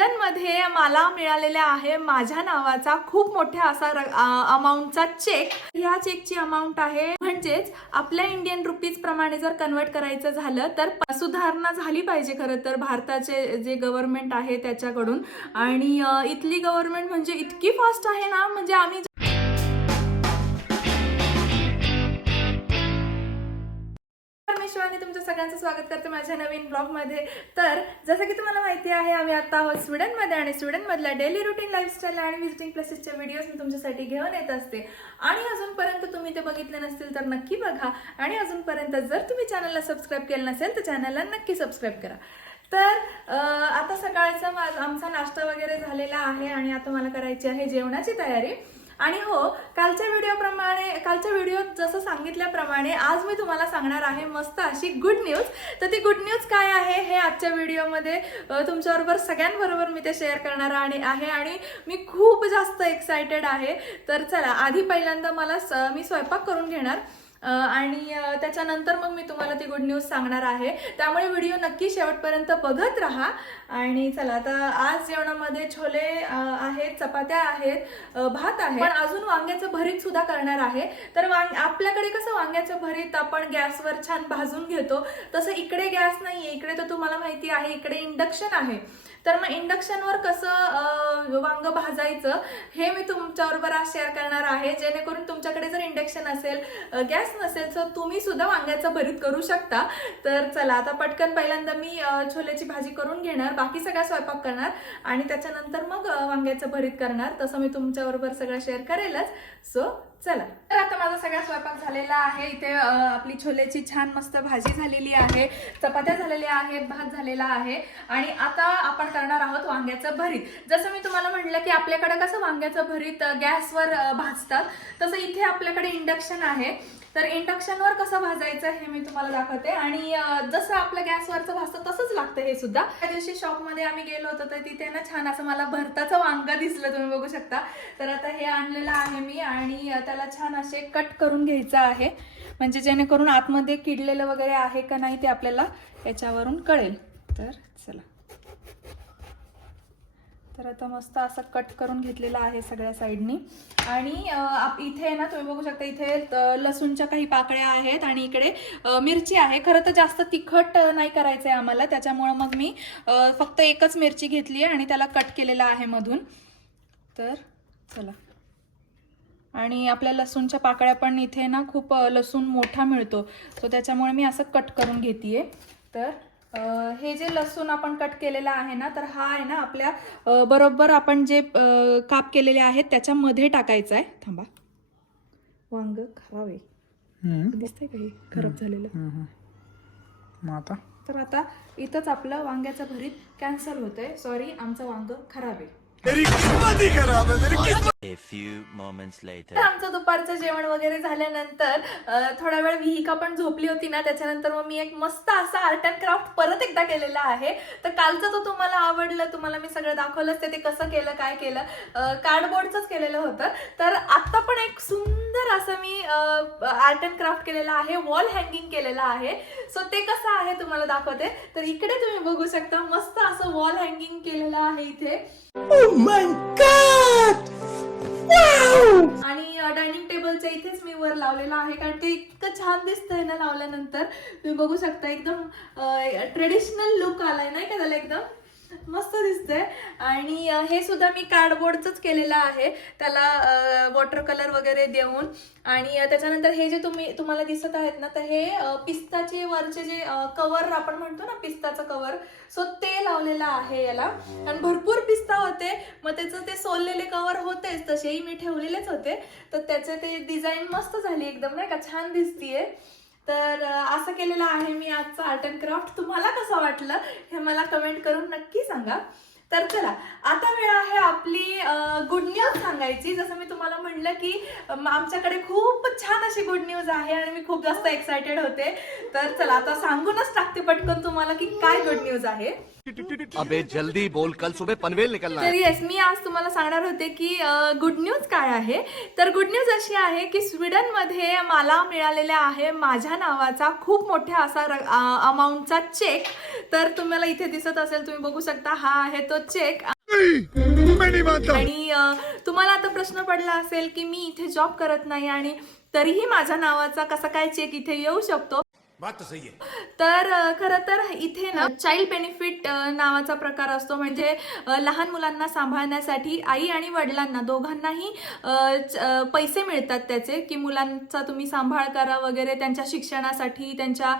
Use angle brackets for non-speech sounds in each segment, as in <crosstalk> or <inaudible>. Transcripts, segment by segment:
स्वीडनमध्ये मला मिळालेला आहे माझ्या नावाचा खूप मोठ्या असा अमाऊंटचा चेक ह्या चेकची अमाऊंट आहे म्हणजेच आपल्या इंडियन रुपीज प्रमाणे जर कन्वर्ट करायचं झालं तर सुधारणा झाली पाहिजे खरं तर भारताचे जे गव्हर्नमेंट आहे त्याच्याकडून. आणि इथली गव्हर्नमेंट म्हणजे इतकी फास्ट आहे ना म्हणजे आम्ही मी तुमचं सगळ्यांचं स्वागत करते माझ्या नवीन ब्लॉगमध्ये. तर जसं की तुम्हाला माहिती आहे आम्ही आता आहोत स्वीडनमध्ये आणि स्वीडनमधल्या डेली रुटीन लाईफस्टाईल आणि व्हिजिटिंग प्लेसेसच्या व्हिडिओज मी तुमच्यासाठी घेऊन येत असते. आणि अजूनपर्यंत तुम्ही ते बघितले नसतील तर नक्की बघा. आणि अजूनपर्यंत जर तुम्ही चॅनलला सबस्क्राईब केलं नसेल तर चॅनलला नक्की सबस्क्राईब करा. तर आता सकाळचा मा- आमचा नाश्ता वगैरे झालेला आहे आणि आता मला करायची आहे जेवणाची तयारी. आणि हो कालच्या व्हिडिओप्रमाणे कालच्या व्हिडिओत जसं सांगितल्याप्रमाणे आज मी तुम्हाला सांगणार आहे मस्त अशी गुड न्यूज तर ती गुड न्यूज काय आहे हे आजच्या व्हिडिओमध्ये तुमच्याबरोबर सगळ्यांबरोबर मी ते शेअर करणार आणि आहे आणि मी खूप जास्त एक्सायटेड आहे. तर चला आधी पहिल्यांदा मला स- मी स्वयंपाक करून घेणार. आणि त्याच्यानंतर मग मी तुम्हाला ती गुड न्यूज सांगणार आहे. त्यामुळे व्हिडिओ नक्की शेवटपर्यंत बघत राहा. आणि चला आता आज जेवणामध्ये छोले आहेत चपात्या आहेत भात आहे. पण अजून वांग्याचं भरीत सुद्धा करणार आहे. तर वांग आपल्याकडे कसं वांग्याचं भरीत आपण गॅसवर छान भाजून घेतो. तसं इकडे गॅस नाहीये. इकडे तर तुम्हाला माहिती आहे इकडे इंडक्शन आहे. तर मग इंडक्शनवर कसं वांग भाजायचं हे मी तुमच्याबरोबर आज शेअर करणार आहे. जेणेकरून तुमच्याकडे जर इंडक्शन असेल गॅस नसेल तर तुम्ही सुद्धा वांग्याचं भरीत करू शकता. तर चला आता पटकन पहिल्यांदा मी छोल्याची भाजी करून घेणार. बाकी सगळा स्वयंपाक करणार. आणि त्याच्यानंतर मग वांग्याचं भरीत करणार. तसं मी तुमच्याबरोबर सगळं शेअर करेलच. सो चला. माझा सगळा स्वयंपाक झालेला आहे. इथे आपली छोल्याची छान मस्त भाजी झालेली आहे. चपात्या झालेल्या आहेत भात झालेला आहे. आणि आता आपण करणार आहोत वांग्याचं भरीत. जसं मी तुम्हाला म्हटलं की आपल्याकडे कसं वांग्याचं भरीत गॅसवर भाजतात तसं इथे आपल्याकडे इंडक्शन आहे. तर इंडक्शनवर कसं भाजायचं हे मी तुम्हाला दाखवते. आणि जसं आपलं गॅसवरचं भाजतं तसंच लागतं हे सुद्धा. त्या दिवशी शॉपमध्ये आम्ही गेलो होतो तर तिथे ना छान असं मला भरताचं वांग दिसलं तुम्ही बघू शकता. तर आता हे आणलेलं आहे मी आणि त्याला छान असे कट करून घ्यायचं आहे. म्हणजे जेणेकरून आतमध्ये किडलेलं वगैरे आहे का नाही ते आपल्याला याच्यावरून कळेल. तर चला. तर आता मस्त असं कट करून घेतलेलं आहे सगळ्या साईडनी आणि आप इथे आहे ना तुम्ही बघू शकता इथे लसूणच्या काही पाकळ्या आहेत आणि इकडे मिरची आहे. खरं तर जास्त तिखट नाही करायचं आहे आम्हाला. त्याच्यामुळं मग मी फक्त एकच मिरची घेतली आहे आणि त्याला कट केलेलं आहे मधून. तर चला. आणि आपल्या लसूणच्या पाकळ्या पण इथे ना खूप लसूण मोठा मिळतो. सो त्याच्यामुळे मी असं कट करून घेते तर हे जे लसूण आपण कट केलेलं आहे ना तर हा आहे ना आपल्या बरोबर आपण जे काप केलेले आहेत त्याच्यामध्ये टाकायचं आहे. थांबा. वांग खराब आहे. दिसतंय का हे? खराब झालेलं? आता? तर आता इथंच आपलं वांग्याचं भरीत कॅन्सल होतंय. सॉरी आमचं वांग खराब आहे. A few moments later. तर आमचं दुपारचं जेवण वगैरे झाल्यानंतर थोडा वेळ विहिका पण झोपली होती ना त्याच्यानंतर मग मी एक मस्त असा आर्ट अँड क्राफ्ट परत एकदा केलेला आहे. तर कालचं तो तुम्हाला आवडलं तुम्हाला मी सगळं दाखवलंच ते ते कसं केलं काय केलं कार्डबोर्डचंच केलेलं होतं. तर आता पण एक सुंदर असं मी आर्ट अँड क्राफ्ट केलेलं आहे वॉल हँगिंग केलेलं आहे. सो ते कसं आहे तुम्हाला दाखवते. तर इकडे तुम्ही बघू शकता मस्त असं वॉल हँगिंग केलेलं आहे इथे. आणि डायनिंग टेबलच्या इथेच मी वर लावलेलं आहे कारण ते इतकं छान दिसतंय ना लावल्यानंतर. तुम्ही बघू शकता एकदम ट्रेडिशनल लुक आलाय नाही का त्याला एकदम? मस्त दिसतंय. आणि हे सुद्धा मी कार्डबोर्डच केलेलं आहे. त्याला वॉटर कलर वगैरे देऊन. आणि त्याच्यानंतर हे जे तुम्ही तुम्हाला दिसत आहेत ना तर हे पिस्ताचे वरचे जे कवर आपण म्हणतो ना पिस्ताचं कवर सो ते लावलेलं आहे याला. आणि भरपूर पिस्ता होते. मग त्याचं ते सोललेले कवर होतेच तसेही मी ठेवलेलेच होते. तर त्याचे ते डिझाईन मस्त झाली एकदम नाही का? छान दिसतीये. तर असं केलेलं आहे मी आजचं आर्ट अँड क्राफ्ट तुम्हाला कसं वाटलं हे मला कमेंट करून नक्की सांगा. तर चला आता वेळ आहे आपली गुड न्यूज सांगायची. जसं मी तुम्हाला म्हणलं की आमच्याकडे खूप छान अशी गुड न्यूज आहे आणि मी खूप जास्त एक्सायटेड होते. तर चला आता सांगूनच टाकते पटकन तुम्हाला की काय गुड न्यूज आहे. अबे जल्दी बोल. कल सुबह पनवेल निकलना है. तर येस मी आज तुम्हाला सांगणार होते की गुड न्यूज काय आहे? तर गुड न्यूज अशी आहे की स्वीडनमध्ये मला मिळालेला आहे माझ्या नावाचा खूप मोठ्या असा अमाऊंटचा चेक तर तुम्हाला इथे दिसत असेल तुम्ही बघू शकता हा आहे तो चेक आणि तुम्हाला आता प्रश्न पडला असेल की मी इथे जॉब करत नाही आणि तरीही माझ्या नावाचा कसा काय चेक इथे येऊ शकतो? तर खरं तर इथे ना चाइल्ड बेनिफिट नावाचा प्रकार असतो. म्हणजे लहान मुलांना सांभाळण्यासाठी आई आणि वडिलांना दोघांनाही पैसे मिळतात त्याचे. की मुलांचा तुम्ही सांभाळ करा वगैरे त्यांच्या शिक्षणासाठी त्यांच्या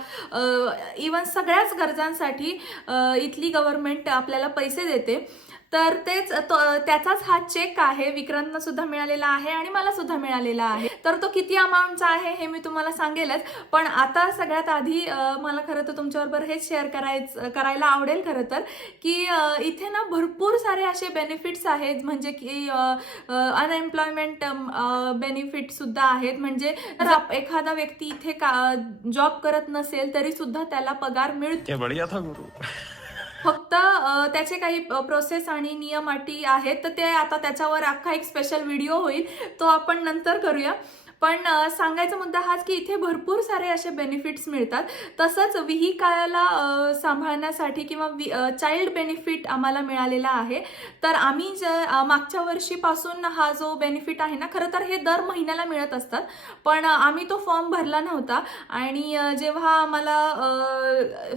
इवन सगळ्याच गरजांसाठी इथली गव्हर्नमेंट आपल्याला पैसे देते. तर तेच तो त्याचाच हा चेक आहे. विक्रांतला सुद्धा मिळालेला आहे आणि मला सुद्धा मिळालेला आहे. तर तो किती अमाऊंटचा आहे हे मी तुम्हाला सांगेलच. पण आता सगळ्यात आधी मला खरं तर तुमच्याबरोबर हेच शेअर करायचं करायला आवडेल खरं तर की इथे ना भरपूर सारे असे बेनिफिट्स आहेत. म्हणजे की अनएम्प्लॉयमेंट बेनिफिटसुद्धा आहेत. म्हणजे एखादा व्यक्ती इथे का जॉब करत नसेल तरी सुद्धा त्याला पगार मिळतो. बढ़िया था गुरु. फक्त त्याचे काही प्रोसेस आणि नियम अटी आहेत तर ते आता त्याच्यावर अख्खा एक स्पेशल व्हिडिओ होईल तो आपण नंतर करूया. पण सांगायचा मुद्दा हाच की इथे भरपूर सारे असे बेनिफिट्स मिळतात. तसंच विहिकाला सांभाळण्यासाठी किंवा वि चाइल्ड बेनिफिट आम्हाला मिळालेला आहे. तर आम्ही ज मागच्या वर्षीपासून हा जो बेनिफिट आहे ना खरं तर हे दर महिन्याला मिळत असतात. पण आम्ही तो फॉर्म भरला नव्हता. आणि जेव्हा आम्हाला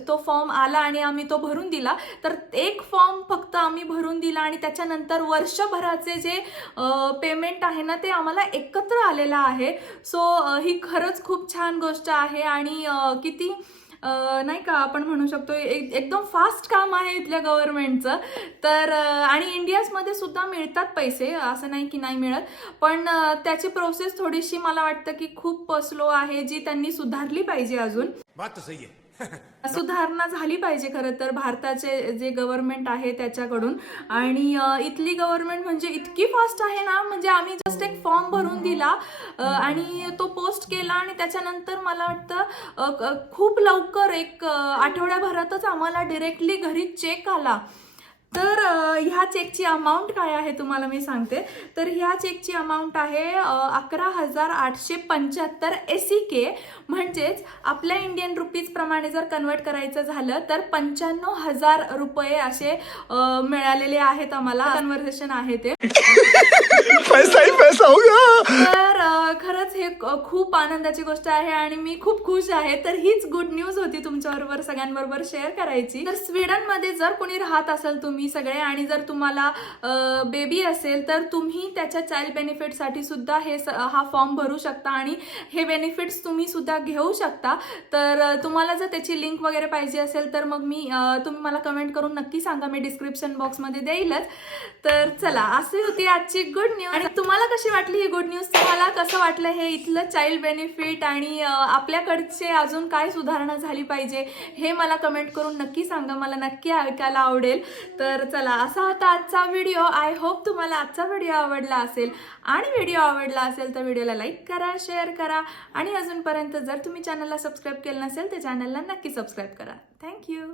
तो फॉर्म आला आणि आम्ही तो भरून दिला तर एक फॉर्म फक्त आम्ही भरून दिला आणि त्याच्यानंतर वर्षभराचे जे पेमेंट आहे ना ते आम्हाला एकत्र आलेलं आहे. सो ही खरंच खूप छान गोष्ट आहे आणि किती नाही का आपण म्हणू शकतो एक- एकदम फास्ट काम आहे इथल्या गव्हर्नमेंटचं तर आणि इंडियाजमध्ये सुद्धा मिळतात पैसे असं नाही की नाही मिळत. पण त्याची प्रोसेस थोडीशी मला वाटतं की खूप स्लो आहे जी त्यांनी सुधारली पाहिजे अजून. <laughs> सुधारणा झाली पाहिजे खरं तर. भारताचे जे गव्हर्नमेंट आहे त्याच्याकडून. आणि इथली गव्हर्नमेंट म्हणजे इतकी फास्ट आहे ना म्हणजे आम्ही जस्ट एक फॉर्म भरून दिला आणि तो पोस्ट केला आणि त्याच्यानंतर मला वाटतं खूप लवकर एक आठवड्याभरातच आम्हाला डिरेक्टली घरी चेक आला. तर ह्या चेकची अमाऊंट काय आहे तुम्हाला मी सांगते. तर ह्या चेकची अमाऊंट आहे अकरा हजार आठशे पंच्याहत्तर एसी के म्हणजेच आपल्या इंडियन रुपीज प्रमाणे जर कन्वर्ट करायचं झालं तर पंच्याण्णव हजार रुपये असे मिळालेले आहेत आम्हाला. कन्व्हर्सेशन आहे ते. पैसा पैसा होगा तर अ, खरंच हे क- खूप आनंदाची गोष्ट आहे आणि मी खूप खुश आहे. तर हीच गुड न्यूज होती तुमच्याबरोबर सगळ्यांबरोबर शेअर करायची. तर स्वीडनमध्ये जर कोणी राहत असेल तुम्ही सगळे आणि जर तुम्हाला बेबी असेल तर तुम्ही त्याच्या चाइल्ड बेनिफिटसाठी सुद्धा हे स- हा फॉर्म भरू शकता आणि हे बेनिफिट्स तुम्ही सुद्धा घेऊ शकता. तर अ, तुम्हाला जर त्याची लिंक वगैरे पाहिजे असेल तर मग मी अ, तुम्ही मला कमेंट करून नक्की सांगा. मी डिस्क्रिप्शन बॉक्समध्ये देईलच. तर चला अशी होती आजची गुड न्यूज आणि तुम्हाला कशी वाटली ही गुड न्यूज तुम्हाला कसं वाटलं हे इथलं चाइल्ड बेनिफिट आणि आपल्याकडचे अजून काय सुधारणा झाली पाहिजे हे मला कमेंट करून नक्की सांगा. मला नक्की ऐकायला आवडेल. तर चला असा होता आजचा व्हिडिओ आय होप तुम्हाला आजचा व्हिडिओ आवडला असेल. आणि व्हिडिओ आवडला असेल तर व्हिडिओला लाईक करा शेअर करा. आणि अजूनपर्यंत जर तुम्ही चॅनलला सबस्क्राईब केलं नसेल तर चॅनलला नक्की सबस्क्राईब करा. थँक्यू